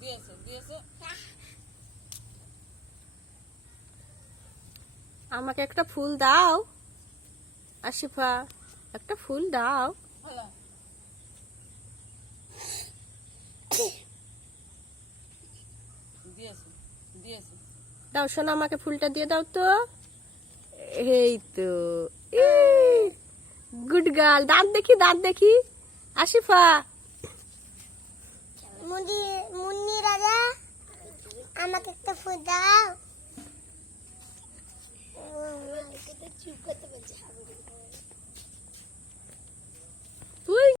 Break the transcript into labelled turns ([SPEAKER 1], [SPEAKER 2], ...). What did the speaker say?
[SPEAKER 1] This is this is
[SPEAKER 2] আমাকে একটা ফুল দাও। আশিফা একটা ফুল দাও। দাও শোনো আমাকে ফুলটা দিয়ে দাও তো। এই তো। গুড গার্ল দাঁত দেখি দাঁত দেখি। আশিফা।
[SPEAKER 3] মুন্নি রাজা আমাকে একটা ফুল দাও। you've got the